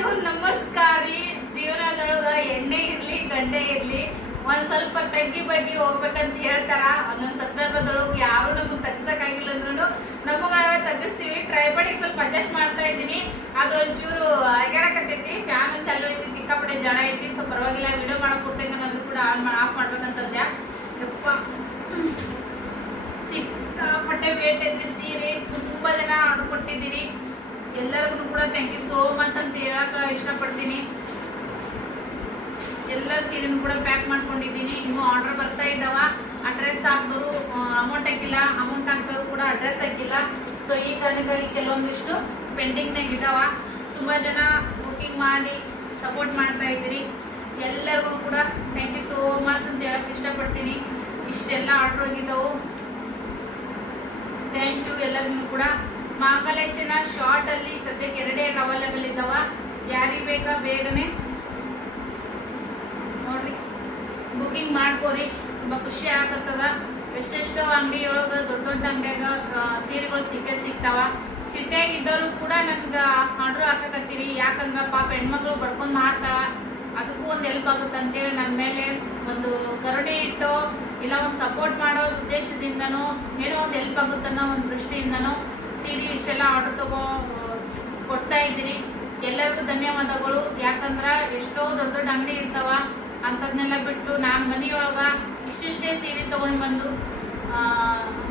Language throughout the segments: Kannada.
ಎಲ್ಲರಿಗೂ ನಮಸ್ಕಾರ ರೀ. ಜೀವನದೊಳಗ ಎಣ್ಣೆ ಇರ್ಲಿ ಗಂಡೆ ಇರ್ಲಿ ಒಂದ್ ಸ್ವಲ್ಪ ತಗ್ಗಿ ಬಗ್ಗಿ ಹೋಗ್ಬೇಕಂತ ಹೇಳ್ತಾರ. ಒಂದೊಂದ್ ಸಂದರ್ಭದೊಳಗ ಯಾರು ನಮಗ್ ತಗ್ಸಕ್ಕಾಗಿಲ್ಲ ಅಂದ್ರೂ ನಮಗ ತಗ್ಗಿಸ್ತೀವಿ. ಟ್ರೈಪಡಿಗೆ ಸ್ವಲ್ಪ ಅಡ್ಜಸ್ಟ್ ಮಾಡ್ತಾ ಇದೀನಿ. ಅದು ಒಂಚೂರು ಅಗ್ಯಾಡಕತ್ತೈತಿ. ಫ್ಯಾನ್ ಚಾಲು ಐತಿ, ಸಿಕ್ಕಾಪಟ್ಟೆ ಜನ ಐತಿ. ಸೊ ಪರವಾಗಿಲ್ಲ, ವಿಡಿಯೋ ಮಾಡಕ್ ಕೊಟ್ಟಂಗನಾದ್ರು ಕೂಡ ಆಫ್ ಮಾಡ್ಬೇಕಂತಂದ್ಯಾ. ಯಪ್ಪ ಸಿಕ್ಕಾಪಟ್ಟೆ ವೇಟ್ ಐತ್ರಿ. ಸೀರೆ ತುಂಬಾ ಜನ ಆರ್ಡರ್ ಕೊಟ್ಟಿದ್ದೀರಿ. ಎಲ್ಲರಿಗೂ ಕೂಡ ಥ್ಯಾಂಕ್ ಯು ಸೋ ಮಚ್ ಅಂತ ಹೇಳಕ್ ಇಷ್ಟಪಡ್ತೀನಿ. ಎಲ್ಲ ಸೀರೆನೂ ಕೂಡ ಪ್ಯಾಕ್ ಮಾಡ್ಕೊಂಡಿದ್ದೀನಿ. ಇನ್ನು ಆರ್ಡರ್ ಬರ್ತಾ ಇದ್ದಾವ. ಅಡ್ರೆಸ್ ಹಾಕಿದವರು ಅಮೌಂಟ್ ಹಾಕಿಲ್ಲ, ಅಮೌಂಟ್ ಹಾಕಿದವರು ಕೂಡ ಅಡ್ರೆಸ್ ಹಾಕಿಲ್ಲ. ಸೊ ಈ ಕಾರಣಕ್ಕಾಗಿ ಕೆಲವೊಂದಿಷ್ಟು ಪೆಂಡಿಂಗ್ನಾಗ ಇದ್ದಾವ. ತುಂಬ ಜನ ಬುಕ್ಕಿಂಗ್ ಮಾಡಿ ಸಪೋರ್ಟ್ ಮಾಡ್ತಾ ಇದ್ದೀರಿ. ಎಲ್ಲರಿಗೂ ಕೂಡ ಥ್ಯಾಂಕ್ ಯು ಸೋ ಮಚ್ ಅಂತ ಹೇಳಕ್ ಇಷ್ಟಪಡ್ತೀನಿ. ಇಷ್ಟೆಲ್ಲ ಆರ್ಡರ್ ಹೋಗಿದ್ದವು. ಥ್ಯಾಂಕ್ ಯು ಎಲ್ಲರಿಗೂ ಕೂಡ. ಮಾಂಗಲ್ಯಚನ ಶಾರ್ಟ್ ಅಲ್ಲಿ ಸದ್ಯಕ್ಕೆ 2 ಅವೈಲೇಬಲ್ ಇದ್ದಾವ. ಯಾರಿಗೆ ಬೇಕಾ ಬೇಗನೆ ನೋಡ್ರಿ, ಬುಕ್ಕಿಂಗ್ ಮಾಡ್ಕೋರಿ. ತುಂಬಾ ಖುಷಿ ಆಗತ್ತದ. ಎಷ್ಟೆಷ್ಟೋ ಅಂಗಡಿಯೊಳಗ ದೊಡ್ಡ ದೊಡ್ಡ ಅಂಗಡಿಯಾಗ ಸೀರೆಗಳು ಸಿಗ್ತಾವ. ಸಿಟಿಯಾಗಿದ್ದವರು ಕೂಡ ನನ್ಗೆ ಆರ್ಡರ್ ಹಾಕಕತ್ತೀರಿ. ಯಾಕಂದ್ರ ಪಾಪ ಹೆಣ್ಮಕ್ಳು ಬಡ್ಕೊಂಡ್ ಮಾಡ್ತಾಳ. ಅದಕ್ಕೂ ಒಂದು ಹೆಲ್ಪ್ ಆಗುತ್ತೆ ಅಂತೇಳಿ ನನ್ನ ಮೇಲೆ ಒಂದು ಕರುಣೆ ಇಟ್ಟು, ಇಲ್ಲ ಒಂದು ಸಪೋರ್ಟ್ ಮಾಡೋ ಉದ್ದೇಶದಿಂದನೋ ಏನೋ ಒಂದು ಹೆಲ್ಪ್ ಆಗುತ್ತನ್ನೋ ಒಂದು ದೃಷ್ಟಿಯಿಂದನೋ ಸೀರೆ ಇಷ್ಟೆಲ್ಲ ಆರ್ಡರ್ ಕೊಡ್ತಾ ಇದ್ದೀನಿ. ಎಲ್ಲರಿಗೂ ಧನ್ಯವಾದಗಳು. ಯಾಕಂದ್ರ ಎಷ್ಟೋ ದೊಡ್ಡ ದೊಡ್ಡ ಅಂಗಡಿ ಇರ್ತಾವ, ಅಂಥದ್ನೆಲ್ಲ ಬಿಟ್ಟು ನಾನು ಮನೆಯೊಳಗ ಇಷ್ಟಿಷ್ಟೇ ಸೀರೆ ತಗೊಂಡು ಬಂದು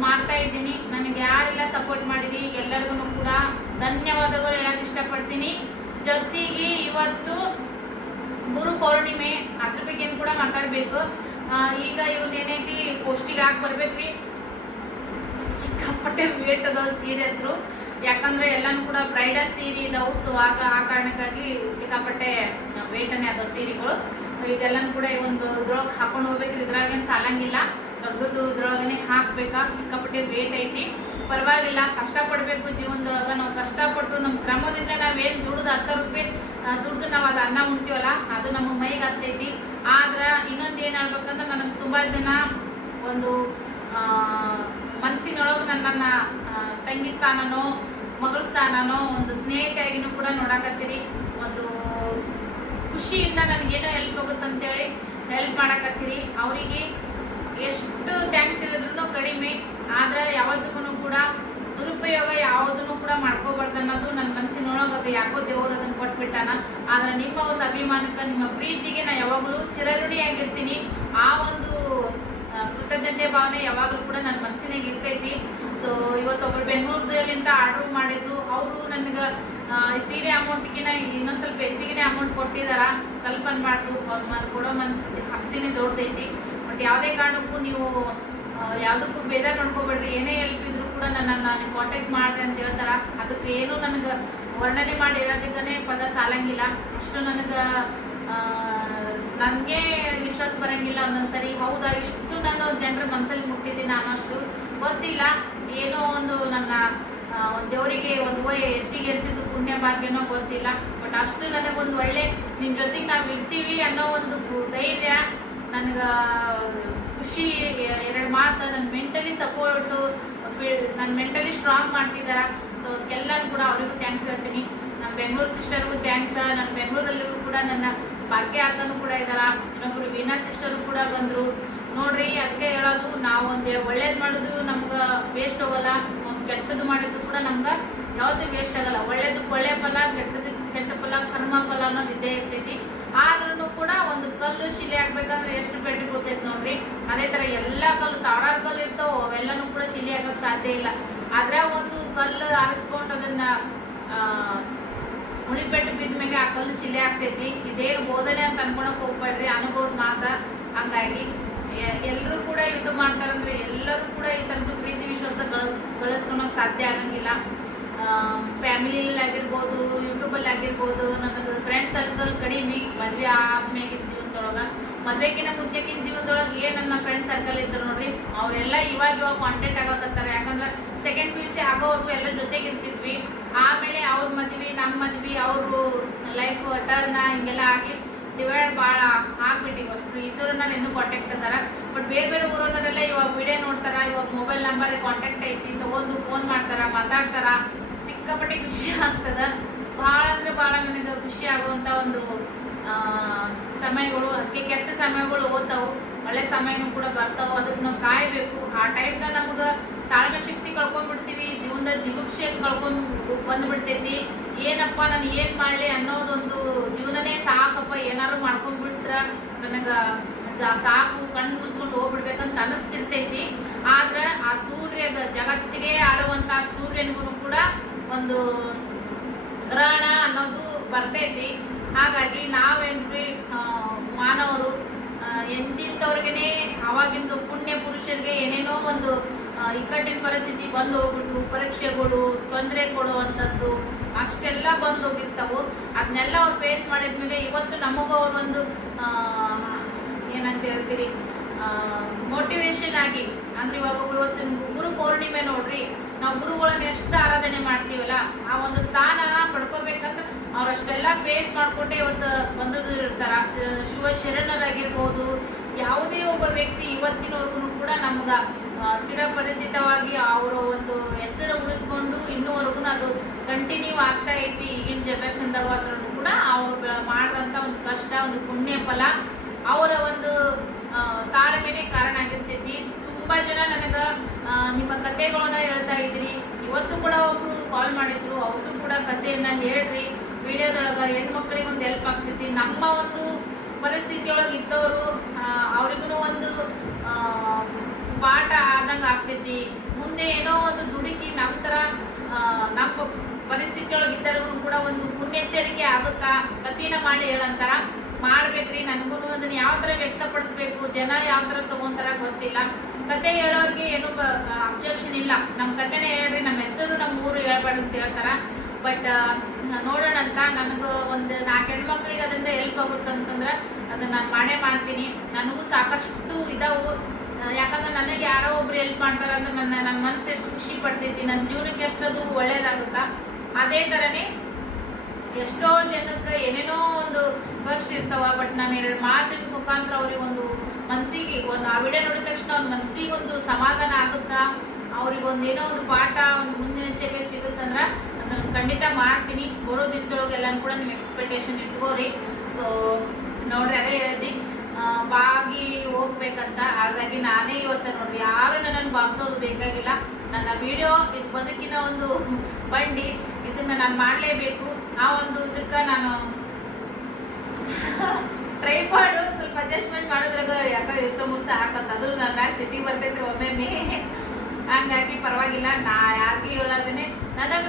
ಮಾಡ್ತಾ ಇದ್ದೀನಿ. ನನಗೆ ಯಾರೆಲ್ಲ ಸಪೋರ್ಟ್ ಮಾಡಿರಿ ಎಲ್ಲರಿಗೂ ಕೂಡ ಧನ್ಯವಾದಗಳು ಹೇಳಕ್ ಇಷ್ಟಪಡ್ತೀನಿ. ಜೊತೆಗೆ ಇವತ್ತು ಗುರು ಪೌರ್ಣಿಮೆ, ಅದ್ರ ಬಗ್ಗೆ ಕೂಡ ಮಾತಾಡ್ಬೇಕು. ಈಗ ಇವನ್ ಏನೈತಿ ಪೋಸ್ಟಿಗೆ ಹಾಕಿ ಬರ್ಬೇಕ್ರಿ. ಸಿಕ್ಕಾಪಟ್ಟೆ ವೇಟ್ ಅದಾವ ಸೀರೆ ಹತ್ರ. ಯಾಕಂದ್ರೆ ಎಲ್ಲಾನು ಕೂಡ ಬ್ರೈಡಲ್ ಸೀರೆ ಇದಾವು. ಸೊ ಆ ಕಾರಣಕ್ಕಾಗಿ ಸಿಕ್ಕಾಪಟ್ಟೆ ವೇಟನೇ ಅದಾವ ಸೀರೆಗಳು. ಇದೆಲ್ಲಾನು ಕೂಡ ಒಂದು ಇದ್ರೊಳಗೆ ಹಾಕೊಂಡು ಹೋಗ್ಬೇಕ್ರಿ. ಇದ್ರಾಗೇನು ಸಾಲಂಗಿಲ್ಲ, ದೊಡ್ಡದು ಇದ್ರೊಳಗನೆ ಹಾಕ್ಬೇಕಾ. ಸಿಕ್ಕಾಪಟ್ಟೆ ವೇಟ್ ಐತಿ. ಪರವಾಗಿಲ್ಲ, ಕಷ್ಟಪಡ್ಬೇಕು ಜೀವನದೊಳಗ. ನಾವು ಕಷ್ಟಪಟ್ಟು ನಮ್ಮ ಶ್ರಮದಿಂದ ನಾವೇನು ದುಡ್ದು 10 ರೂಪಾಯಿ ದುಡ್ದು ನಾವು ಅದು ಅನ್ನ ಉಣ್ತೀವಲ್ಲ, ಅದು ನಮಗೆ ಮೈಗೆ ಹತ್ತೈತಿ. ಆದ್ರ ಇನ್ನೊಂದು ಏನ್ ಹೇಳ್ಬೇಕಂದ್ರೆ, ನನಗೆ ತುಂಬಾ ಜನ ಒಂದು ಮನಸ್ಸಿನೊಳಗೆ ನನ್ನ ತಂಗಿ ಸ್ಥಾನನೋ ಮಗಳ ಸ್ಥಾನನೋ ಒಂದು ಸ್ನೇಹಿತೆಯಾಗಿನೂ ಕೂಡ ನೋಡಕತ್ತೀರಿ. ಒಂದು ಖುಷಿಯಿಂದ ನನಗೇನೋ ಹೆಲ್ಪ್ ಆಗುತ್ತಂತೇಳಿ ಹೆಲ್ಪ್ ಮಾಡಕತ್ತೀರಿ. ಅವರಿಗೆ ಎಷ್ಟು ಥ್ಯಾಂಕ್ಸ್ ಇರೋದ್ರೂ ಕಡಿಮೆ. ಆದ್ರೆ ಯಾವತ್ತಿಗೂ ಕೂಡ ದುರುಪಯೋಗ ಯಾವುದನ್ನು ಕೂಡ ಮಾಡ್ಕೋಬಾರ್ದು ಅನ್ನೋದು ನನ್ನ ಮನಸ್ಸಿನೊಳಗೆ. ಅದು ಯಾಕೋ ದೇವರು ಅದನ್ನು ಕೊಟ್ಬಿಟ್ಟಾನ. ಆದ್ರೆ ನಿಮ್ಮ ಒಂದು ಅಭಿಮಾನಕ್ಕೆ, ನಿಮ್ಮ ಪ್ರೀತಿಗೆ ನಾ ಯಾವಾಗಲೂ ಚಿರಋಣಿಯಾಗಿರ್ತೀನಿ. ಆ ಒಂದು ಕೃತಜ್ಞತೆ ಭಾವನೆ ಯಾವಾಗಲೂ ಕೂಡ ನನ್ನ ಮನಸ್ಸಿನಾಗ ಇರ್ತೈತಿ. ಸೊ ಇವತ್ತು ಒಬ್ಬರು ಬೆಂಗಳೂರದಲ್ಲಿಂದ ಆರ್ಡರ್ ಮಾಡಿದ್ರು. ಅವರು ನನಗೆ ಸೀರೆ ಅಮೌಂಟ್ಗಿನ ಇನ್ನೊಂದು ಸ್ವಲ್ಪ ಹೆಚ್ಚಿಗೆ ಅಮೌಂಟ್ ಕೊಟ್ಟಿದಾರ. ಸ್ವಲ್ಪ ಅನ್ಬಾರ್ದು, ಅವ್ರು ನಾನು ಕೊಡೋ ಮನಸ್ಸು ಅಸ್ತಿನೇ ದೊಡ್ಡದೈತಿ. ಬಟ್ ಯಾವುದೇ ಕಾರಣಕ್ಕೂ ನೀವು ಯಾವುದಕ್ಕೂ ಬೇಜಾರು ಮಾಡ್ಕೋಬೇಡ್ರಿ. ಏನೇ ಹೆಲ್ಪ್ ಇದ್ರು ಕೂಡ ನನ್ನನ್ನು ನೀವು ಕಾಂಟ್ಯಾಕ್ಟ್ ಮಾಡ್ರಿ ಅಂತ ಹೇಳ್ತಾರ. ಅದಕ್ಕೆ ಏನು ನನಗೆ ವರ್ಣನೆ ಮಾಡಿ ಹೇಳೋದಕ್ಕೇ ಪದ ಸಾಲಂಗಿಲ್ಲ. ಅಷ್ಟು ನನಗೆ ವಿಶ್ವಾಸ ಬರಂಗಿಲ್ಲ ಒಂದೊಂದ್ಸರಿ. ಹೌದಾ, ಇಷ್ಟು ನಾನು ಜನರ ಮನಸ್ಸಲ್ಲಿ ಮುಟ್ಟಿದ್ದೀನಿ ಅನ್ನೋಷ್ಟು ಗೊತ್ತಿಲ್ಲ. ಏನೋ ಒಂದು ನನ್ನ ದೇವರಿಗೆ ಒಂದು ಹೆಚ್ಚಿಗೆ ಏರಿಸಿದ್ದು ಪುಣ್ಯ ಭಾಗ್ಯನೋ ಗೊತ್ತಿಲ್ಲ. ಬಟ್ ಅಷ್ಟು ನನಗೊಂದು ಒಳ್ಳೆ ನಿನ್ನ ಜೊತೆಗೆ ನಾವು ಇರ್ತೀವಿ ಅನ್ನೋ ಒಂದು ಧೈರ್ಯ, ನನಗೆ ಖುಷಿ. 2 ಮಾತು ನನ್ನ ಮೆಂಟಲಿ ಸಪೋರ್ಟು, ನನ್ನ ಮೆಂಟಲಿ ಸ್ಟ್ರಾಂಗ್ ಮಾಡ್ತಿದ್ದಾರ. ಸೊ ಅದಕ್ಕೆಲ್ಲನೂ ಕೂಡ ಅವರಿಗೂ ಥ್ಯಾಂಕ್ಸ್ ಹೇಳ್ತೀನಿ. ನನ್ನ ಬೆಂಗಳೂರು ಸಿಸ್ಟರ್ಗೂ ಥ್ಯಾಂಕ್ಸ್. ನನ್ನ ಬೆಂಗಳೂರಲ್ಲಿಗೂ ಕೂಡ ನನ್ನ ಭಾಗ್ಯ ಅಕ್ಕನೂ ಕೂಡ ಇದ್ದಾರ. ಇನ್ನೊಬ್ರು ವೀಣಾ ಸಿಸ್ಟರು ಕೂಡ ಬಂದರು. ನೋಡ್ರಿ, ಅದಕ್ಕೆ ಹೇಳೋದು, ನಾವು ಒಂದು ಒಳ್ಳೇದು ಮಾಡೋದು ನಮ್ಗೆ ವೇಸ್ಟ್ ಹೋಗಲ್ಲ. ಒಂದು ಕೆಟ್ಟದ್ದು ಮಾಡಿದ್ದು ಕೂಡ ನಮ್ಗೆ ಯಾವತ್ತೂ ವೇಸ್ಟ್ ಆಗಲ್ಲ. ಒಳ್ಳೇದಕ್ಕೆ ಒಳ್ಳೆ ಫಲ, ಕೆಟ್ಟದಕ್ಕೆ ಕೆಟ್ಟ ಫಲ, ಕರ್ಮ ಫಲ ಅನ್ನೋದು ಇದ್ದೇ ಇರ್ತೈತಿ. ಆದ್ರೂ ಕೂಡ ಒಂದು ಕಲ್ಲು ಶಿಲೆ ಆಗ್ಬೇಕಂದ್ರೆ ಎಷ್ಟು ಪೆಟ್ಟು ಬೀಳ್ತೈತಿ ನೋಡ್ರಿ. ಅದೇ ಥರ ಎಲ್ಲ ಕಲ್ಲು, 1000 ಕಲ್ಲು ಇರ್ತಾವ, ಅವೆಲ್ಲನೂ ಕೂಡ ಶಿಲೆ ಆಗಕ್ಕೆ ಸಾಧ್ಯ ಇಲ್ಲ. ಆದ್ರೆ ಒಂದು ಕಲ್ಲು ಆರಿಸ್ಕೊಂಡು ಅದನ್ನ ಉಳಿಪೆಟ್ಟು ಬಿದ್ದ ಮೇಲೆ ಆ ಕಲ್ಲು ಶಿಲೆ ಆಗ್ತೈತಿ. ಇದೇನು ಬೋಧನೆ ಅಂತ ಅನ್ಕೊಳಕ್ ಹೋಗ್ಬೇಡ್ರಿ, ಅನುಭವದ ಮಾತ. ಹಂಗಾಗಿ ಎಲ್ಲರೂ ಕೂಡ ಯೂಟ್ಯೂಬ್ ಮಾಡ್ತಾರಂದ್ರೆ ಎಲ್ಲರೂ ಕೂಡ ಈ ಥರದ್ದು ಪ್ರೀತಿ ವಿಶ್ವಾಸ ಗಳಿಸ್ಕೊಳಕ್ ಸಾಧ್ಯ ಆಗಂಗಿಲ್ಲ. ಫ್ಯಾಮಿಲಿಯಲ್ಲಿ ಆಗಿರ್ಬೋದು, ಯೂಟ್ಯೂಬಲ್ಲಿ ಆಗಿರ್ಬೋದು. ನನಗೆ ಫ್ರೆಂಡ್ ಸರ್ಕಲ್ ಕಡಿಮೆ. ಮದುವೆ ಆದ್ಮೇಗಿನ ಜೀವನದೊಳಗೆ, ಮದುವೆಗಿನ ಮುಂಚೆಗಿನ ಜೀವನದೊಳಗೆ ನನ್ನ ಫ್ರೆಂಡ್ ಸರ್ಕಲ್ ಇದ್ರು ನೋಡ್ರಿ, ಅವರೆಲ್ಲ ಇವಾಗ ಕಾಂಟ್ಯಾಕ್ಟ್ ಆಗಕತ್ತಾರೆ. ಯಾಕಂದ್ರೆ ಸೆಕೆಂಡ್ PUC ಆಗೋವರೆಗೂ ಎಲ್ಲರ ಜೊತೆಗೆ ಇರ್ತಿದ್ವಿ. ಆಮೇಲೆ ಅವ್ರ ಮದ್ವಿ, ನಮ್ಮ ಮದ್ವಿ, ಅವರು ಲೈಫ್ ಟರ್ನ ಹಿಂಗೆಲ್ಲ ಆಗಿ ಡಿವೈಡ್ ಭಾಳ ಆಗ್ಬಿಟ್ಟಿವಿ. ಅಷ್ಟು ಇದ್ರು ನಾನು ಇನ್ನೂ ಕಾಂಟ್ಯಾಕ್ಟ್ ಅದಾರ. ಬಟ್ ಬೇರೆ ಊರವರೆಲ್ಲ ಇವಾಗ ವಿಡಿಯೋ ನೋಡ್ತಾರ. ಇವಾಗ ಮೊಬೈಲ್ ನಂಬರ್ ಕಾಂಟ್ಯಾಕ್ಟ್ ಐತಿ, ತಗೊಂಡು ಫೋನ್ ಮಾಡ್ತಾರ, ಮಾತಾಡ್ತಾರ. ಸಿಕ್ಕಾಪಟ್ಟೆ ಖುಷಿ ಆಗ್ತದ. ಭಾಳ ಅಂದ್ರೆ ಭಾಳ ನನಗೆ ಖುಷಿ ಆಗುವಂತ ಒಂದು ಸಮಯಗಳು, ಅದಕ್ಕೆ ಕೆಟ್ಟ ಸಮಯಗಳು ಓದ್ತಾವು, ಒಳ್ಳೆ ಸಮಯನೂ ಕೂಡ ಬರ್ತಾವ. ಅದಕ್ಕೆ ನಾವು ಕಾಯಬೇಕು. ಆ ಟೈಮ್ದಾಗ ನಮ್ಗೆ ತಾಳ್ಮೆ ಶಕ್ತಿ ಕಳ್ಕೊಂಡ್ಬಿಡ್ತೀವಿ, ಜೀವನದ ಜಿಗುಪ್ಸೆ ಬಂದ್ಬಿಡ್ತೈತಿ. ಏನಪ್ಪ ನಾನು ಏನ್ ಮಾಡ್ಲಿ ಅನ್ನೋದೊಂದು ಜೀವನನೇ ಸಾಕಪ್ಪ, ಏನಾರು ಮಾಡ್ಕೊಂಡ್ಬಿಟ್ರ ನನಗ ಸಾಕು, ಕಣ್ಣು ಮುಚ್ಕೊಂಡು ಹೋಗ್ಬಿಡ್ಬೇಕಂತ ಅನಿಸ್ತಿರ್ತೈತಿ. ಆದ್ರೆ ಆ ಸೂರ್ಯ ಜಗತ್ತಿಗೆ ಆಳುವಂತ ಸೂರ್ಯನಿಗೂ ಕೂಡ ಒಂದು ಗ್ರಹಣ ಅನ್ನೋದು ಬರ್ತೈತಿ. ಹಾಗಾಗಿ ನಾವೇನ್ರಿ ಮಾನವರು ಎಂತಿಂತವ್ರಿಗೇನೆ ಅವಾಗಿಂದು ಪುಣ್ಯ ಪುರುಷರಿಗೆ ಏನೇನೋ ಒಂದು ಇಕ್ಕಟ್ಟಿನ ಪರಿಸ್ಥಿತಿ ಬಂದು ಹೋಗ್ಬಿಟ್ಟು ಪರೀಕ್ಷೆಗಳು ತೊಂದರೆ ಕೊಡುವಂಥದ್ದು ಅಷ್ಟೆಲ್ಲ ಬಂದು ಹೋಗಿರ್ತಾವು. ಅದನ್ನೆಲ್ಲ ಅವ್ರು ಫೇಸ್ ಮಾಡಿದ್ಮೇಲೆ ಇವತ್ತು ನಮಗೂ ಅವ್ರ ಒಂದು ಏನಂತ ಹೇಳ್ತೀರಿ ಮೋಟಿವೇಶನ್ ಆಗಿ, ಅಂದ್ರೆ ಇವಾಗ ಇವತ್ತಿನ ಗುರು ಪೌರ್ಣಿಮೆ ನೋಡ್ರಿ, ನಾವು ಗುರುಗಳನ್ನ ಎಷ್ಟು ಆರಾಧನೆ ಮಾಡ್ತೀವಲ್ಲ, ಆ ಒಂದು ಸ್ಥಾನ ಪಡ್ಕೋಬೇಕಂದ್ರೆ ಅವ್ರಷ್ಟೆಲ್ಲ ಫೇಸ್ ಮಾಡ್ಕೊಂಡೇ ಇವತ್ತು ಬಂದದ್ದು ಇರ್ತಾರ. ಶಿವಶರಣರಾಗಿರ್ಬೋದು, ಯಾವುದೇ ಒಬ್ಬ ವ್ಯಕ್ತಿ ಇವತ್ತಿನವರೆಗೂ ಕೂಡ ನಮ್ಗ ಚಿರಪರಿಚಿತವಾಗಿ ಅವರ ಒಂದು ಹೆಸರು ಉಳಿಸ್ಕೊಂಡು ಇನ್ನೂವರೆಗೂ ಅದು ಕಂಟಿನ್ಯೂ ಆಗ್ತಾ ಐತಿ. ಈಗಿನ ಜನರೇಷನ್ದಾಗ ಕೂಡ ಅವ್ರು ಮಾಡಿದಂತ ಒಂದು ಕಷ್ಟ, ಒಂದು ಪುಣ್ಯ ಫಲ ಅವರ ಒಂದು ತಾಳ್ಮೆನೇ ಕಾರಣ ಆಗಿರ್ತೈತಿ. ತುಂಬಾ ಜನ ನನಗ ನಿಮ್ಮ ಕಥೆಗಳನ್ನ ಹೇಳ್ತಾ ಇದ್ರಿ. ಇವತ್ತು ಕೂಡ ಒಬ್ರು ಕಾಲ್ ಮಾಡಿದ್ರು, ಅವ್ರದ್ದು ಕೂಡ ಕಥೆಯನ್ನ ಹೇಳ್ರಿ, ವಿಡಿಯೋದೊಳಗ ಹೆಣ್ಮಕ್ಳಿಗೆ ಒಂದು ಹೆಲ್ಪ್ ಆಗ್ತೈತಿ. ನಮ್ಮ ಒಂದು ಪರಿಸ್ಥಿತಿಯೊಳಗೆ ಇದ್ದವರು ಅವ್ರಿಗೂ ಒಂದು ಪಾಠ ಆದಂಗ ಆಗ್ತೈತಿ. ಮುಂದೆ ಏನೋ ಒಂದು ದುಡುಕಿ ನಮ್ಮ ತರ ನಮ್ಮ ಪರಿಸ್ಥಿತಿಯೊಳಗೆ ಇದ್ದವ್ರಿಗೂ ಕೂಡ ಒಂದು ಮುನ್ನೆಚ್ಚರಿಕೆ ಆಗುತ್ತಾ, ಕಥೆನ ಮಾಡಿ ಹೇಳಂತಾರ. ಮಾಡ್ಬೇಕ್ರಿ. ನನ್ಗೂ ಅದನ್ನ ಯಾವ ತರ ವ್ಯಕ್ತಪಡಿಸ್ಬೇಕು, ಜನ ಯಾವ ತರ ತಗೊಂತಾರ ಗೊತ್ತಿಲ್ಲ. ಕತೆ ಹೇಳೋರ್ಗೆ ಏನು ಅಬ್ಜೆಕ್ಷನ್ ಇಲ್ಲ, ನಮ್ ಕತೆನೇ ಹೇಳ್ರಿ, ನಮ್ಮ ಹೆಸರು ನಮ್ಮ ಊರು ಹೇಳ್ಬಾರ್ದು ಅಂತ ಹೇಳ್ತಾರ. ಬಟ್ ನೋಡೋಣ ಅಂತ ನನಗೂ ಒಂದು 4 ಹೆಣ್ಮಕ್ಳಿಗೆ ಅದರಿಂದ ಹೆಲ್ಪ್ ಆಗುತ್ತಂತಂದ್ರೆ ಅದನ್ನ ನಾನು ಮಾಡೇ ಮಾಡ್ತೀನಿ. ನನಗೂ ಸಾಕಷ್ಟು ಇದಾವು, ಯಾಕಂದ್ರೆ ನನಗೆ ಯಾರೋ ಒಬ್ರು ಹೆಲ್ಪ್ ಮಾಡ್ತಾರ ಅಂದ್ರೆ ನನ್ನ ಮನಸ್ಸು ಎಷ್ಟು ಖುಷಿ ಪಡ್ತೈತಿ, ನನ್ನ ಜೀವನಕ್ಕೆ ಎಷ್ಟದು ಒಳ್ಳೇದಾಗುತ್ತಾ. ಅದೇ ತರನೇ ಎಷ್ಟೋ ಜನಕ್ಕೆ ಏನೇನೋ ಒಂದು ಕಷ್ಟ ಇರ್ತಾವ. ಬಟ್ ನಾನು 2 ಮಾತಿನ ಮುಖಾಂತರ ಅವ್ರಿಗೆ ಒಂದು ಮನ್ಸಿಗೆ ಒಂದು ಆ ವಿಡಿಯೋ ನೋಡಿದ ತಕ್ಷಣ ಒಂದು ಮನ್ಸಿಗೆ ಒಂದು ಸಮಾಧಾನ ಆಗುತ್ತಾ, ಅವ್ರಿಗೆ ಒಂದೇನೋ ಒಂದು ಪಾಠ, ಒಂದು ಮುನ್ನೆಚ್ಚರಿಕೆ ಸಿಗುತ್ತಂದ್ರ ಅದನ್ನ ಖಂಡಿತ ಮಾಡ್ತೀನಿ. ಬರೋ ದಿನದೊಳಗೆಲ್ಲ ಕೂಡ ನೀವು ಎಕ್ಸ್ಪೆಕ್ಟೇಷನ್ ಇಟ್ಕೋರಿ. ಸೊ ನೋಡ್ರಿ, ಅದೇ ಹೇಳ್ದಿ ಬಾಗಿ ಹೋಗ್ಬೇಕಂತ. ಹಾಗಾಗಿ ನಾನೇ ಇವತ್ತು ನೋಡ್ರಿ, ಯಾರು ನನ್ನನ್ನು ಬಾಗ್ಸೋದು ಬೇಕಾಗಿಲ್ಲ. ನನ್ನ ವಿಡಿಯೋ ಇದು ಬದುಕಿನ ಒಂದು ಬಂಡಿ, ಇದನ್ನ ನಾನು ಮಾಡಲೇಬೇಕು. ಆ ಒಂದು ಇದಕ್ಕೆ ನಾನು ಟ್ರೈಪಾಡು ಸ್ವಲ್ಪ ಅಡ್ಜಸ್ಟ್ಮೆಂಟ್ ಮಾಡೋದ್ರಾಗ ಯಾಕಂದ್ರೆ ಎಷ್ಟೋ ಮುರ್ಸ ಹಾಕತ್ತ, ಅದು ನನ್ನ ಸಿಟಿಗೆ ಬರ್ತೈತ್ರಿ ಒಮ್ಮೆ. ಹಂಗಾಗಿ ಪರವಾಗಿಲ್ಲ, ನಾ ಯಾರಿಗೆ ಹೇಳೋದೇನೆ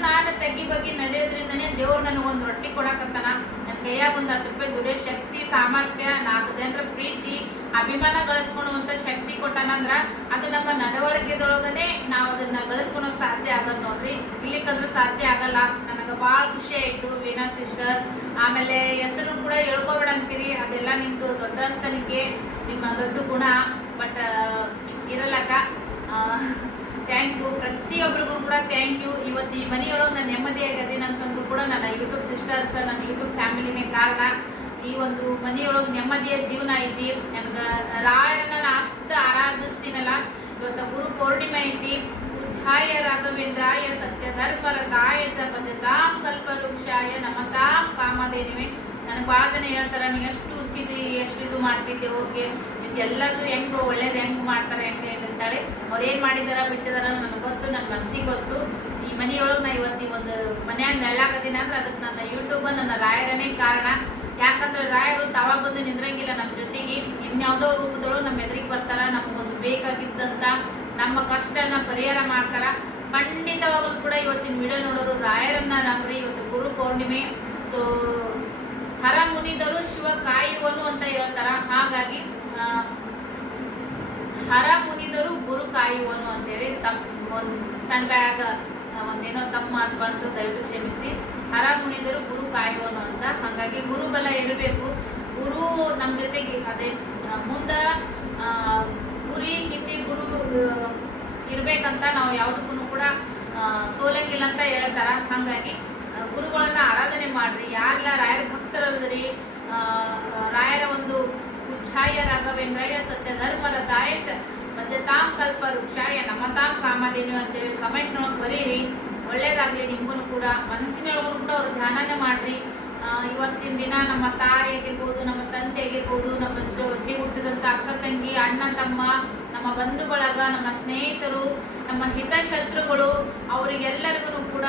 ನಾನು ತೆಗಿ ಬಗ್ಗೆ ನಡೆಯೋದ್ರಿಂದನೇ ದೇವ್ರು ನನಗೊಂದು ರೊಟ್ಟಿ ಕೊಡಕತ್ತಾನ. ನನ್ನ ಕೈಯಾಗ ಒಂದು 10 ರೂಪಾಯಿ ದುಡಿಯೋ ಶಕ್ತಿ, ಸಾಮರ್ಥ್ಯ, 4 ಜನರ ಪ್ರೀತಿ, ಅಭಿಮಾನ ಗಳಿಸ್ಕೊಳ್ಳುವಂತ ಶಕ್ತಿ ಕೊಟ್ಟಾನಂದ್ರ ಅದು ನಮ್ಮ ನಡವಳಿಕೆದೊಳಗನೆ ನಾವು ಅದನ್ನ ಗಳಿಸ್ಕೊಳಕ್ ಸಾಧ್ಯ ಆಗದ್ ನೋಡ್ರಿ. ಇಲ್ಲಿಕಂದ್ರೆ ಸಾಧ್ಯ ಆಗಲ್ಲ. ನನಗೆ ಭಾಳ ಖುಷಿ ಆಯ್ತು ವೀಣಾ ಸಿಸ್ಟರ್. ಆಮೇಲೆ ಹೆಸರು ಕೂಡ ಹೇಳ್ಕೋಬೇಡ ಅಂತೀರಿ, ಅದೆಲ್ಲ ನಿಮ್ದು ದೊಡ್ಡ ಸ್ಥಾನಕ್ಕೆ ನಿಮ್ಮ ದೊಡ್ಡ ಗುಣ. ಬಟ್ ಇರಲ್ಲಕ್ಕ, ಥ್ಯಾಂಕ್ ಯು ಪ್ರತಿಯೊಬ್ಬರಿಗೂ ಕೂಡ ಥ್ಯಾಂಕ್ ಯು. ಇವತ್ತು ಈ ಮನೆಯೊಳಗೆ ನಾನು ನೆಮ್ಮದಿಯಾಗದೀನಿ ಅಂತಂದ್ರೂ ಕೂಡ ನನ್ನ ಯೂಟ್ಯೂಬ್ ಸಿಸ್ಟರ್ಸ್, ನನ್ನ ಯೂಟ್ಯೂಬ್ ಫ್ಯಾಮಿಲಿನೇ ಕಾರಣ. ಈ ಒಂದು ಮನೆಯೊಳಗೆ ನೆಮ್ಮದಿಯ ಜೀವನ ಐತಿ. ನನಗೆ ರಾಯರನ್ನ ಅಷ್ಟು ಆರಾಧಿಸ್ತೀನಲ್ಲ. ಇವತ್ತು ಗುರು ಪೌರ್ಣಿಮೆ ಐತಿ. ಉಚ್ಛಾಯ ರಾಘವೇಂದ್ರಾಯ ಸತ್ಯ ಧರ್ಮರತಾಯ ಚ ಭಜತಾಂ ಕಲ್ಪವೃಕ್ಷಾಯ ನಮತಾಂ ಕಾಮಧೇನುವೆ. ನನಗೆ ಭಾಳ ಜನ ಹೇಳ್ತಾರೆ, ನೀವು ಎಷ್ಟು ಉಚ್ಚಿದಿ, ಎಷ್ಟು ಇದು ಮಾಡ್ತಿದ್ದೆ, ಅವ್ರಿಗೆ ಎಲ್ಲದು ಹೆಂಗೆ ಒಳ್ಳೇದು ಹೆಂಗೆ ಮಾಡ್ತಾರೆ ಹೆಂಗೆ ಅಂತಾಳೆ. ಅವ್ರು ಏನು ಮಾಡಿದಾರ ಬಿಟ್ಟಿದಾರ ನನಗೆ ಗೊತ್ತು, ನನ್ನ ಮನಸ್ಸಿಗೆ ಗೊತ್ತು. ಈ ಮನೆಯೊಳಗೆ ನಾ ಇವತ್ತು ಒಂದು ಮನ್ಯಾಗ ನೆಳ್ಳಾಗದೀನಿ ಅಂದ್ರೆ ಅದಕ್ಕೆ ನನ್ನ ಯೂಟ್ಯೂಬ್ ನನ್ನ ರಾಯರನೇ ಕಾರಣ. ಯಾಕಂದ್ರೆ ರಾಯರು ತಾವ ಬಂದು ನಿಂದ್ರಂಗಿಲ್ಲ ನಮ್ಮ ಜೊತೆಗೆ, ಇನ್ಯಾವುದೋ ರೂಪದೊಳಗೆ ನಮ್ಮ ಎದುರಿಗೆ ಬರ್ತಾರ. ನಮಗೊಂದು ಬೇಕಾಗಿದ್ದಂತ ನಮ್ಮ ಕಷ್ಟನ ಪರಿಹಾರ ಮಾಡ್ತಾರ. ಖಂಡಿತವಾಗಲೂ ಕೂಡ ಇವತ್ತಿನ ವಿಡಿಯೋ ನೋಡೋರು ರಾಯರನ್ನ ನಂಬ್ರಿ. ಇವತ್ತು ಗುರು ಪೌರ್ಣಿಮೆ. ಸೊ ಹರ ಮುನಿದರು ಶಿವ ಕಾಯುವನು ಅಂತ ಹೇಳ್ತಾರ. ಹಾಗಾಗಿ ಹರ ಮುನಿದರು ಗುರು ಕಾಯುವನು ಅಂತೇಳಿ ಒಂದ್ ಸಣ್ಣ ಬ್ಯಾಗ ಒಂದೇನೋ ತಪ್ಪು ಮಾತು ಬಂತು, ದಯವಿಟ್ಟು ಕ್ಷಮಿಸಿ. ಹರ ಮುನಿದರು ಗುರು ಕಾಯುವನು ಅಂತ. ಹಾಗಾಗಿ ಗುರು ಬಲ ಇರಬೇಕು. ಗುರು ನಮ್ಮ ಜೊತೆಗೆ ಅದೇ ಮುಂದ ಗುರಿ ಹಿಂದಿ ಗುರು ಇರ್ಬೇಕಂತ ನಾವು ಯಾವುದಕ್ಕೂ ಕೂಡ ಸೋಲಂಗಿಲ್ಲ ಅಂತ ಹೇಳ್ತಾರ. ಹಾಗಾಗಿ ಗುರುಗಳನ್ನ ಆರಾಧನೆ ಮಾಡ್ರಿ. ಯಾರೆಲ್ಲ ರಾಯರ ಭಕ್ತರದ್ರಿ, ರಾಯರ ಒಂದು ಉಚ್ಛಾಯ ರಾಘವೇಂದ್ರಾಯ ಸತ್ಯ ಧರ್ಮರತಾಯ ಚ ಭಜತಾಂ ಕಲ್ಪ ವೃಕ್ಷಾಯ ನಮತಾಂ ಕಾಮಧೇನು ಅಂತೇಳಿ ಕಮೆಂಟ್ ನೊಳಗೆ ಬರೀರಿ. ಒಳ್ಳೇದಾಗ್ಲಿ ನಿಮ್ಗೂ ಕೂಡ. ಮನಸ್ಸಿನೊಳಗೂ ಕೂಡ ಅವ್ರು ಧ್ಯಾನನೇ ಮಾಡ್ರಿ. ಇವತ್ತಿನ ದಿನ ನಮ್ಮ ತಾಯಿ ಆಗಿರ್ಬೋದು, ನಮ್ಮ ತಂದೆ ಆಗಿರ್ಬೋದು, ನಮ್ಮ ಜೊತೆ ಹುಟ್ಟಿದಂಥ ಅಕ್ಕ ತಂಗಿ, ಅಣ್ಣ ತಮ್ಮ, ನಮ್ಮ ಬಂಧು ಬಳಗ, ನಮ್ಮ ಸ್ನೇಹಿತರು, ನಮ್ಮ ಹಿತಶತ್ರುಗಳು, ಅವರಿಗೆಲ್ಲರಿಗೂ ಕೂಡ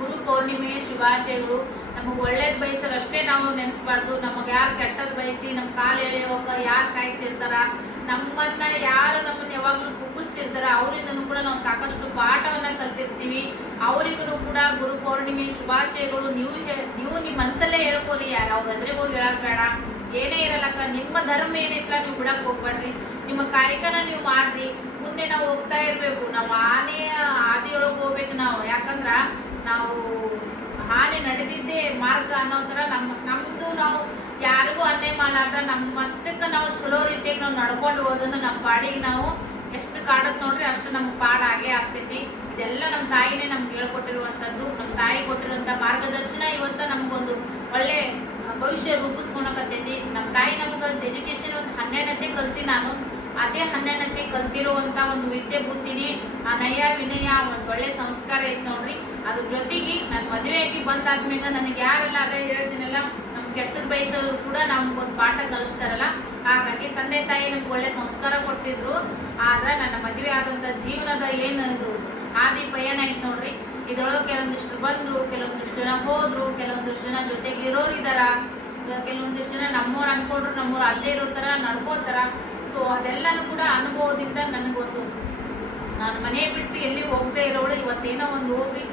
ಗುರು ಪೌರ್ಣಿಮೆಯ ಶುಭಾಶಯಗಳು. ನಮಗೆ ಒಳ್ಳೇದು ಬಯಸೋರಷ್ಟೇ ನಾವು ನೆನೆಸ್ಬಾರ್ದು. ನಮಗೆ ಯಾರು ಕೆಟ್ಟದ್ದು ಬಯಸಿ ನಮ್ಮ ಕಾಲು ಎಳೆಯೋಗ ಯಾರು ಕಾಯ್ತಿರ್ತಾರ, ನಮ್ಮನ್ನ ಯಾವಾಗಲೂ ಕುಗ್ಗಿಸ್ತಿರ್ತಾರ, ಅವರಿಂದನೂ ಕೂಡ ನಾವು ಸಾಕಷ್ಟು ಪಾಠವನ್ನ ಕಲ್ತಿರ್ತೀವಿ. ಅವರಿಗೂ ಕೂಡ ಗುರು ಪೌರ್ಣಿಮೆ ಶುಭಾಶಯಗಳು. ನೀವು ನಿಮ್ಮ ಮನಸ್ಸಲ್ಲೇ ಹೇಳ್ಕೋರಿ, ಯಾರು ಅವ್ರ ಎದುರಿಗೆ ಹೋಗಿ ಹೇಳಕ್ ಬೇಡ. ಏನೇ ಇರಲಕ್ಕ ನಿಮ್ಮ ಧರ್ಮ ಏನೈತಲ್ಲ ನೀವು ಬಿಡಕ್ ಹೋಗ್ಬೇಡ್ರಿ, ನಿಮ್ಮ ಕಾಯಕನ ನೀವು ಮಾಡ್ರಿ. ಮುಂದೆ ನಾವು ಹೋಗ್ತಾ ಇರ್ಬೇಕು, ನಾವು ಆದಿಯೊಳಗೆ ಹೋಗ್ಬೇಕು ನಾವು. ಯಾಕಂದ್ರ ನಾವು ಹಾನಿ ನಡೆದಿದ್ದೇ ಮಾರ್ಗ ಅನ್ನೋ ಥರ ನಮ್ದು ನಾವು ಯಾರಿಗೂ ಅನ್ಯಾಯ ಮಾಡಾರ್ದ ನಮ್ಮಷ್ಟಕ್ಕೆ ನಾವು ಚಲೋ ರೀತಿಯಾಗಿ ನಾವು ನಡ್ಕೊಂಡು ಹೋದಂದ್ರೆ ನಮ್ಮ ಪಾಡಿಗೆ ನಾವು ಎಷ್ಟು ಕಾಡತ್ ನೋಡ್ರಿ ಅಷ್ಟು ನಮ್ಗೆ ಪಾಡ ಆಗೇ ಆಗ್ತೈತಿ. ಇದೆಲ್ಲ ನಮ್ಮ ತಾಯಿನೇ ನಮ್ಗೆ ಹೇಳ್ಕೊಟ್ಟಿರುವಂಥದ್ದು. ನಮ್ಮ ತಾಯಿ ಕೊಟ್ಟಿರುವಂಥ ಮಾರ್ಗದರ್ಶನ ಇವತ್ತ ನಮಗೊಂದು ಒಳ್ಳೆ ಭವಿಷ್ಯ ರೂಪಿಸ್ಕೊಳಕತ್ತೈತಿ. ನಮ್ಮ ತಾಯಿ ನಮ್ಗೆ ಎಜುಕೇಶನ್ ಒಂದು 12ನೇ ಕಲ್ತಿ ನಾನು. ಅದೇ 12ನೇ ಕಲ್ತಿರುವಂತ ಒಂದು ವಿದ್ಯೆ ಬುದ್ಧಿನಿ, ಆ ನಯ ವಿನಯ, ಒಂದು ಒಳ್ಳೆ ಸಂಸ್ಕಾರ ಐತೆ ನೋಡ್ರಿ. ಅದ್ರ ಜೊತೆಗೆ ನಾನು ಮದುವೆಯಾಗಿ ಬಂದಾದ್ಮೇಲೆ ನನಗೆ ಯಾರೆಲ್ಲ ಅದೇ ಹೇಳ್ತೀನಲ್ಲ, ನಮ್ಗೆ ಕೆಟ್ಟದ್ ಬಯಸೋರು ಕೂಡ ನಮ್ಗೊಂದು ಪಾಠ ಕಲಿಸ್ತಾರಲ್ಲ. ಹಾಗಾಗಿ ತಂದೆ ತಾಯಿ ನಮ್ಗೆ ಒಳ್ಳೆ ಸಂಸ್ಕಾರ ಕೊಟ್ಟಿದ್ರು. ಆದ್ರೆ ನನ್ನ ಮದುವೆ ಆದಂತ ಜೀವನದ ಏನು ಇದು ಆದಿ ಪಯಣ ಐತೆ ನೋಡ್ರಿ, ಇದ್ರೊಳಗೆ ಕೆಲವೊಂದಿಷ್ಟು ಬಂದ್ರು, ಕೆಲವೊಂದಿಷ್ಟು ಜನ ಹೋದ್ರು, ಕೆಲವೊಂದಿಷ್ಟು ಜನ ಜೊತೆಗೆ ಇರೋರು ಇದಾರ, ಕೆಲವೊಂದಿಷ್ಟು ಜನ ನಮ್ಮವ್ರು ಅನ್ಕೊಂಡ್ರು ನಮ್ಮವ್ರು ಅಲ್ಲೇ ಇರೋ ತರ ನಡ್ಕೋತಾರ. ಸೊ ಅದೆಲ್ಲನೂ ಕೂಡ ಅನುಭವದಿಂದ ನನಗೊಂದು, ನಾನು ಮನೆ ಬಿಟ್ಟು ಎಲ್ಲಿ ಹೋಗದೆ ಇರೋಳು ಇವತ್ತೇನೋ ಒಂದು ಹೋಗಿ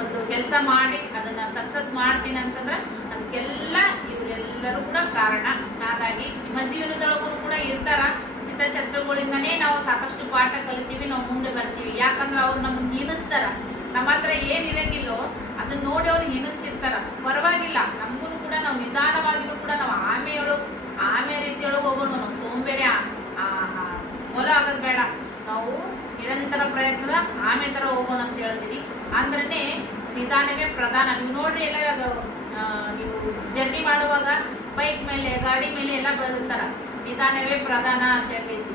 ಒಂದು ಕೆಲಸ ಮಾಡಿ ಅದನ್ನ ಸಕ್ಸಸ್ ಮಾಡ್ತೀನಿ ಅಂತಂದ್ರೆ ಅದಕ್ಕೆಲ್ಲ ಇವರೆಲ್ಲರೂ ಕೂಡ ಕಾರಣ. ಹಾಗಾಗಿ ನಿಮ್ಮ ಜೀವನದೊಳಗೂ ಕೂಡ ಇರ್ತಾರ ಹಿತಶತ್ರುಗಳಿಂದನೇ ನಾವು ಸಾಕಷ್ಟು ಪಾಠ ಕಲಿತೀವಿ, ನಾವು ಮುಂದೆ ಬರ್ತೀವಿ. ಯಾಕಂದ್ರೆ ಅವ್ರು ನಮ್ಮನ್ನ ಹೀನಿಸ್ತಾರ. ನಮ್ಮ ಹತ್ರ ಏನಿರಂಗಿಲ್ಲೋ ಅದನ್ನ ನೋಡಿ ಅವ್ರು ಹೀನಿಸ್ತಿರ್ತಾರ. ಪರವಾಗಿಲ್ಲ, ನಮಗೂ ಕೂಡ ನಾವು ನಿಧಾನವಾಗಿನೂ ಕೂಡ ನಾವು ಆಮೆ ರೀತಿಯೊಳಗೆ ಹೋಗೋಣ. ನಾವು ಸೋಂಬೇರಿ ಮೊಲ ಆಗೋದು ಬೇಡ, ನಾವು ನಿರಂತರ ಪ್ರಯತ್ನದ ಆಮೆ ತರ ಹೋಗೋಣ ಅಂತ ಹೇಳ್ತೀನಿ. ಅಂದ್ರೇ ನಿಧಾನವೇ ಪ್ರಧಾನ. ನೀವು ನೋಡ್ರಿ, ಎಲ್ಲ ನೀವು ಜರ್ನಿ ಮಾಡುವಾಗ ಬೈಕ್ ಮೇಲೆ ಗಾಡಿ ಮೇಲೆ ಎಲ್ಲ ಬರ್ತಾರ, ನಿಧಾನವೇ ಪ್ರಧಾನ ಅಂತ ಹೇಳಿಸಿ.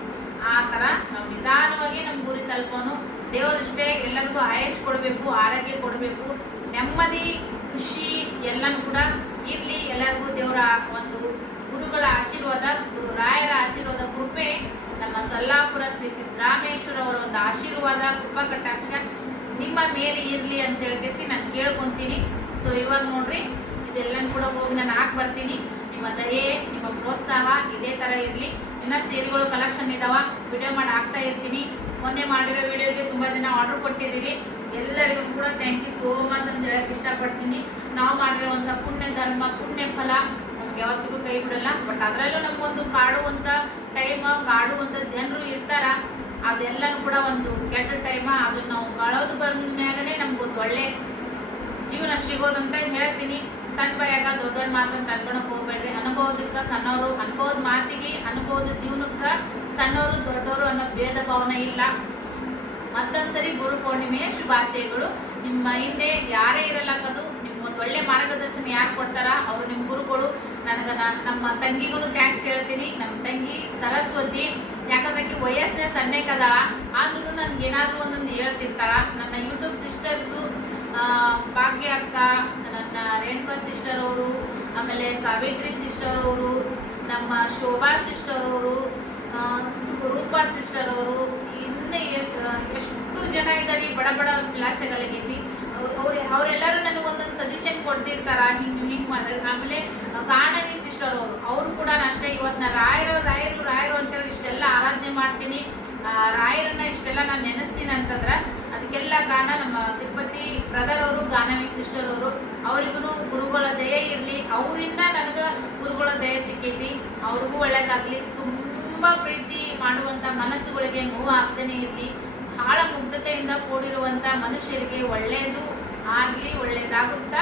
ಆ ತರ ನಾವು ನಿಧಾನವಾಗಿ ನಮ್ಮ ಗುರಿ ತಲುಪೋನು. ದೇವರಷ್ಟೇ ಎಲ್ಲರಿಗೂ ಆಯಸ್ ಕೊಡಬೇಕು, ಆರೋಗ್ಯ ಕೊಡಬೇಕು, ನೆಮ್ಮದಿ ಖುಷಿ ಎಲ್ಲನೂ ಕೂಡ ಇರ್ಲಿ ಎಲ್ಲರಿಗೂ. ದೇವರ ಒಂದು ಗುರುಗಳ ಆಶೀರ್ವಾದ, ಗುರು ರಾಯರ ಆಶೀರ್ವಾದ, ಕೃಪೆ, ನಮ್ಮ ಸೊಲ್ಲಾಪುರ ಶ್ರೀ ಸಿದ್ದರಾಮೇಶ್ವರ ಅವರ ಒಂದು ಆಶೀರ್ವಾದ, ಕೃಪಾ ಕಟಾಕ್ಷ ನಿಮ್ಮ ಮೇಲೆ ಇರ್ಲಿ ಅಂತ ಹೇಳಿಸಿ ನಾನು ಕೇಳ್ಕೊಂತೀನಿ. ಸೊ ಇವಾಗ ನೋಡ್ರಿ, ಇದೆಲ್ಲನೂ ಕೂಡ ಹೋಗಿ ನಾನು ಹಾಕಿ ಬರ್ತೀನಿ. ನಿಮ್ಮ ದಯೆ, ನಿಮ್ಮ ಪ್ರೋತ್ಸಾಹ ಇದೇ ತರ ಇರ್ಲಿ. ಇನ್ನ ಸೀರೆಗಳು ಕಲೆಕ್ಷನ್ ಇದಾವ, ವಿಡಿಯೋ ಮಾಡಿ ಹಾಕ್ತಾ ಇರ್ತೀನಿ. ಮೊನ್ನೆ ಮಾಡಿರೋ ವಿಡಿಯೋಗೆ ತುಂಬಾ ಜನ ಆರ್ಡರ್ ಕೊಟ್ಟಿದ್ದೀರಿ. ಎಲ್ಲರಿಗೂ ಕೂಡ ಥ್ಯಾಂಕ್ ಯು ಸೋ ಮಚ್ ಅಂತ ಹೇಳಕ್ ಇಷ್ಟಪಡ್ತೀನಿ. ನಾವು ಮಾಡಿರುವಂತ ಪುಣ್ಯ ಧರ್ಮ, ಪುಣ್ಯ ಫಲ ನಮ್ಗೆ ಯಾವತ್ತಿಗೂ ಕೈ ಬಿಡಲ್ಲ. ಬಟ್ ಅದರಲ್ಲೂ ನಮ್ಗೊಂದು ಕಾಡುವಂತ ಟೈಮ್, ಕಾಡುವಂತ ಜನರು ಇರ್ತಾರ. ಅದೆಲ್ಲನೂ ಕೂಡ ಒಂದು ಕೆಟ್ಟ ಟೈಮ. ಅದನ್ನ ನಾವು ಕಾಳೋದು ಬಂದ ಮ್ಯಾಗನೆ ನಮ್ಗೊಂದು ಒಳ್ಳೆ ಜೀವನ ಸಿಗೋದಂತ ಹೇಳ್ತೀನಿ. ಸಣ್ಣ ಬಾಯಾಗ ದೊಡ್ಡ ಮಾತಂತ ಅನ್ಕೊಳಕ್ ಹೋಗ್ಬೇಡ್ರಿ. ಅನುಭವದಕ್ಕ ಸಣ್ಣವರು, ಅನುಭವದ ಮಾತಿಗೆ, ಅನುಭವದ ಜೀವನಕ್ಕ ಸಣ್ಣವರು ದೊಡ್ಡವರು ಅನ್ನೋ ಭೇದ ಭಾವನೆ ಇಲ್ಲ. ಮತ್ತೊಂದ್ಸರಿ ಗುರು ಪೌರ್ಣಿಮೆಯ ಶುಭಾಶಯಗಳು. ನಿಮ್ಮ ಹಿಂದೆ ಯಾರೇ ಇರಲಕ್ಕದು ನಿಮ್ಗೊಂದು ಒಳ್ಳೆ ಮಾರ್ಗದರ್ಶನ ಯಾರು ಕೊಡ್ತಾರ ಅವರು ನಿಮ್ಮ ಗುರುಗಳು. ನಮ್ಮ ತಂಗಿಗೂ ಥ್ಯಾಂಕ್ಸ್ ಹೇಳ್ತೀನಿ. ನಮ್ಮ ತಂಗಿ ಸರಸ್ವತಿ, ಯಾಕಂದ್ರೆ ವಯಸ್ಸಿನ ಸಣ್ಣಕದಾಳ, ಆದ್ರೂ ನನ್ಗೆ ಏನಾದ್ರು ಒಂದೊಂದು ಹೇಳ್ತಿರ್ತಾಳ. ನನ್ನ ಯೂಟ್ಯೂಬ್ ಸಿಸ್ಟರ್ಸು ಭಾಗ್ಯ ಅಕ್ಕ, ನನ್ನ ರೇಣುಕಾ ಸಿಸ್ಟರ್ ಅವರು, ಆಮೇಲೆ ಸಾವಿತ್ರಿ ಸಿಸ್ಟರ್ ಅವರು, ನಮ್ಮ ಶೋಭಾ ಸಿಸ್ಟರ್ ಅವರು, ರೂಪಾ ಸಿಸ್ಟರ್ ಅವರು, ಇನ್ನೂ ಎಷ್ಟು ಜನ ಇದ್ದಾರೆ ಬಡ ಬಡ ಕ್ಲಾಸ್ಗಳಿಗೈತಿ. ಅವರೆಲ್ಲರೂ ನನಗೆ ಒಂದೊಂದು ಸಜೆಷನ್ ಕೊಡ್ತಿರ್ತಾರ, ಹಿಂಗ್ ಮಾಡ್ರಿ. ಆಮೇಲೆ ಗಾಣವಿ ಸಿಸ್ಟರ್ ಅವರು ಕೂಡ ಅಷ್ಟೇ. ಇವತ್ತು ನಾ ರಾಯರು ಅಂತೇಳಿ ಇಷ್ಟೆಲ್ಲ ಆರಾಧನೆ ಮಾಡ್ತೀನಿ. ರಾಯರನ್ನ ಇಷ್ಟೆಲ್ಲ ನಾನು ನೆನೆಸ್ತೀನಿ ಅಂತಂದ್ರೆ ಅದಕ್ಕೆಲ್ಲ ಕಾರಣ ನಮ್ಮ ತಿರುಪತಿ ಬ್ರದರ್ ಅವರು, ಗಾನವಿ ಸಿಸ್ಟರ್ ಅವರು. ಅವರಿಗೂ ಗುರುಗಳ ದಯೆ ಇರಲಿ. ಅವರಿಂದ ನನಗೆ ಗುರುಗಳ ದಯೆ ಸಿಕ್ಕೈತಿ. ಅವ್ರಿಗೂ ಒಳ್ಳೇದಾಗ್ಲಿ. ತುಂಬಾ ಪ್ರೀತಿ ಮಾಡುವಂತ ಮನಸ್ಸುಗಳಿಗೆ ನೋವು ಆಗ್ದೇನೆ ಇರಲಿ. ಬಹಳ ಮುಗ್ಧತೆಯಿಂದ ಕೂಡಿರುವಂತ ಮನುಷ್ಯರಿಗೆ ಒಳ್ಳೇದು ಆಗ್ಲಿ, ಒಳ್ಳೇದಾಗುತ್ತಾ.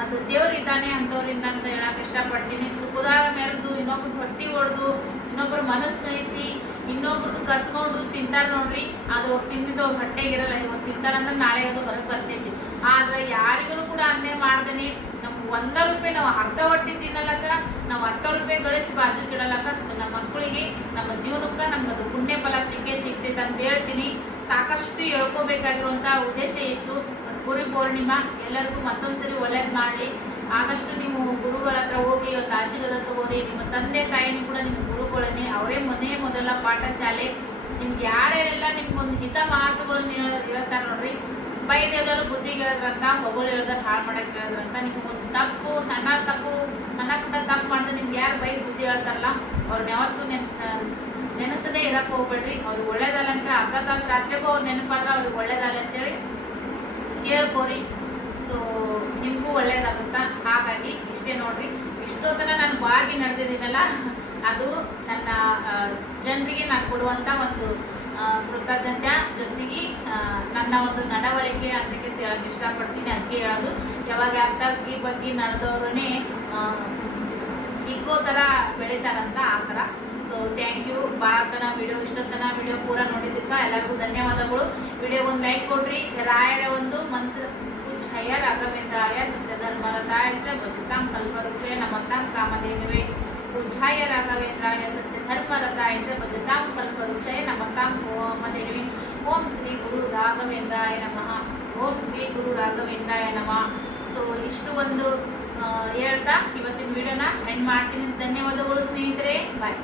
ಅದು ದೇವರಿದ್ದಾನೆ ಅಂತವ್ರಿಂದ ಅಂತ ಹೇಳಕ್ ಇಷ್ಟಪಡ್ತೀನಿ. ಸುಖದಾಗ ಮೆರೆದು ಇನ್ನೊಬ್ರು ಹೊಟ್ಟಿ ಹೊಡೆದು ಇನ್ನೊಬ್ರು ಮನಸ್ಸು ನಯಿಸಿ ಇನ್ನೊಬ್ರದ್ದು ಕಸ್ಕೊಂಡು ತಿಂತಾರ ನೋಡ್ರಿ, ಅದು ತಿಂದಿದ್ದು ಅವ್ರ ಹೊಟ್ಟೆಗಿರಲ್ಲ. ಇವತ್ತು ತಿಂತಾರಂದ್ರೆ ನಾಳೆ ಅದು ಹೊರಗೆ ಬರ್ತೈತಿ. ಆದ್ರೆ ಯಾರಿಗೂ ಕೂಡ ಅನ್ನೇ ಮಾಡ್ದೇನೆ ನಮ್ಗೆ ₹1 ನಾವು ಅರ್ಧ ಹೊಟ್ಟಿ ತಿನ್ನಲಕ್ಕ, ನಾವು ₹10 ಗಳಿಸಿ ಬಾಜುಕ್ ಇಡಲಕ್ಕ, ನಮ್ಮ ಮಕ್ಕಳಿಗೆ, ನಮ್ಮ ಜೀವನಕ್ಕೆ ನಮ್ಗದು ಪುಣ್ಯ ಫಲ ಸಿಕ್ಕೇ ಸಿಗ್ತೈತೆ ಅಂತ ಹೇಳ್ತೀನಿ. ಸಾಕಷ್ಟು ಹೇಳ್ಕೋಬೇಕಾಗಿರುವಂತ ಉದ್ದೇಶ ಇತ್ತು. ಅದು ಗುರು ಪೌರ್ಣಿಮಾ. ಎಲ್ಲರಿಗೂ ಮತ್ತೊಂದ್ಸರಿ ಒಳ್ಳೇದು ಮಾಡಲಿ. ಆದಷ್ಟು ನೀವು ಗುರುಗಳ ಹತ್ರ ಹೋಗಿ ಇವತ್ತು ಆಶೀರ್ವಾದ ತಗೋರಿ. ನಿಮ್ಮ ತಂದೆ ತಾಯಿನೂ ಕೂಡ ನಿಮ್ಮ ಗುರುಗಳನ್ನೇ, ಅವರೇ ಮೊದಲ ಪಾಠಶಾಲೆ. ನಿಮ್ಗೆ ಯಾರ್ಯಾರೆಲ್ಲ ನಿಮ್ಗೊಂದು ಹಿತ ಮಾತುಗಳನ್ನು ಹೇಳ್ತಾರೆ ನೋಡ್ರಿ, ಬೈದು ಹೇಳೋರು ಬುದ್ಧಿಗೆ ಹೇಳಿದ್ರಂತ, ಹೊಗಳು ಹೇಳಿದ್ರೆ ಹಾಳು ಮಾಡಕ್ಕೆ ಹೇಳಿದ್ರಂತ. ನಿಮ್ಗೊಂದು ತಪ್ಪು ಸಣ್ಣ ಪುಟ್ಟ ತಪ್ಪು ಮಾಡಿದ್ರೆ ನಿಮ್ಗೆ ಯಾರು ಬೈದು ಬುದ್ಧಿ ಹೇಳ್ತಾರಲ್ಲ ಅವ್ರನ್ನ ಯಾವತ್ತೂ ನೆನೆಸದೇ ಇರಕ್ಕೆ ಹೋಗ್ಬೇಡ್ರಿ. ಅವ್ರಿಗೆ ಒಳ್ಳೇದಲ್ಲ ಅಂತ ಅರ್ಧ ತಾಸು ರಾತ್ರಿಗೂ ಅವ್ರು ನೆನಪಾದ್ರೆ ಅವ್ರಿಗೆ ಒಳ್ಳೇದಲ್ಲ ಅಂತೇಳಿ ಕೇಳ್ಕೋರಿ. ಸೊ ನಿಮಗೂ ಒಳ್ಳೇದಾಗುತ್ತಾ. ಹಾಗಾಗಿ ಇಷ್ಟೇ ನೋಡ್ರಿ. ಇಷ್ಟೊತ್ತನ ನಾನು ಬಾಗಿ ನಡೆದಿದ್ದೀನಲ್ಲ, ಅದು ನನ್ನ ಜನರಿಗೆ ನಾನು ಕೊಡುವಂಥ ಒಂದು ಕೃತಜ್ಞತೆ ಜೊತೆಗೆ ನನ್ನ ಒಂದು ನಡವಳಿಕೆ ಅಂತಕ್ಕೆ ಹೇಳಕ್ಕೆ ಇಷ್ಟಪಡ್ತೀನಿ. ಅದಕ್ಕೆ ಹೇಳೋದು, ಯಾವಾಗ ಅರ್ಥಕ್ಕೆ ಬಗ್ಗೆ ನಡೆದವ್ರನ್ನೇ ಹಿಗ್ಗೋ ಥರ ಬೆಳಿತಾರಂತ ಆ ಥರ. So thank you. ಭಾಳತನ ಇಷ್ಟೊತ್ತನ ವಿಡಿಯೋ ಪೂರ ನೋಡಿದ್ದಕ್ಕೆ ಎಲ್ಲರಿಗೂ ಧನ್ಯವಾದಗಳು. ವಿಡಿಯೋ ಒಂದು ಲೈಕ್ ಕೊಡ್ರಿ. ರಾಯರ ಒಂದು ಮಂತ್ರ ಪೂಜ್ಯ ರಾಘವೇಂದ್ರಾಯ ಸತ್ಯಧರ್ಮರತಾಯ ಚ ಭಜತಾಂ ಕಲ್ಪವೃಕ್ಷೇ ನಮತಾಂ ಕಾಮಧೇನುವೇ. ಪೂಜ್ಯಾಯ ರಾಘವೇಂದ್ರಾಯ ಸತ್ಯಧರ್ಮರತಾಯ ಚ ಭಜತಾಂ ಕಲ್ಪವೃಕ್ಷೇ ನಮತಾಂ ಕಾಮಧೇನುವೇ. ಓಂ ಶ್ರೀ ಗುರು ರಾಘವೇಂದ್ರಾಯ ನಮಃ. ಓಂ ಶ್ರೀ ಗುರು ರಾಘವೇಂದ್ರಾಯ ನಮಃ. ಸೊ ಇಷ್ಟು ಒಂದು ಹೇಳ್ತಾ ಇವತ್ತಿನ ವಿಡಿಯೋನ ಎಂಡ್ ಮಾಡ್ತೀನಿ. ಧನ್ಯವಾದಗಳು ಸ್ನೇಹಿತರೆ. ಬಾಯ್.